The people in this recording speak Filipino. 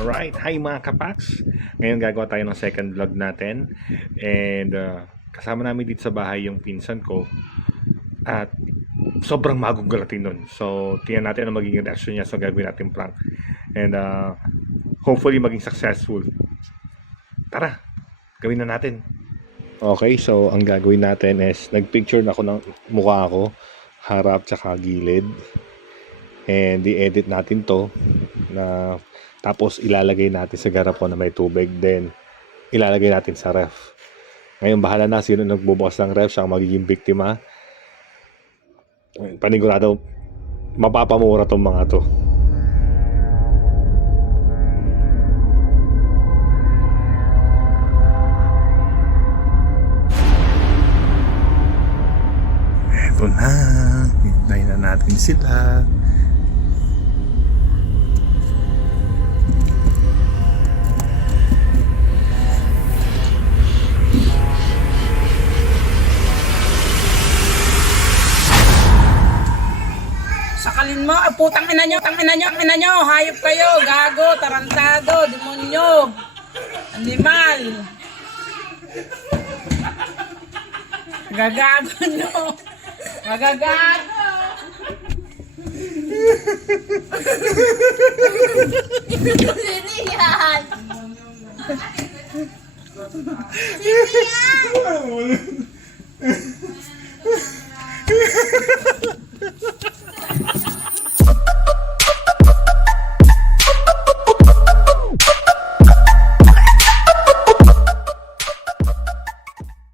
Alright, hi mga kapaks. Ngayon gagawa tayo ng second vlog natin. And kasama namin dito sa bahay yung pinsan ko. At sobrang magugalatin nun. So, tingnan natin ang magiging reaction niya sa gagawin natin prank. And hopefully maging successful. Tara, gawin na natin. Okay, so ang gagawin natin is nagpicture na ako ng mukha ko, harap tsaka gilid. And i-edit natin to na tapos ilalagay natin sa garapon na may tubig, then ilalagay natin sa ref. Ngayon bahala na sino nagbubukas ng ref, siya ang magiging biktima. Panigurado mapapamura tong mga to. Eto na, hintayin na natin sila. Sakalin mo, putang ina nyo, hayop kayo, gago, tarantado, demonyo, animal. Gagago nyo, magagago. Sino yan? Sino yan?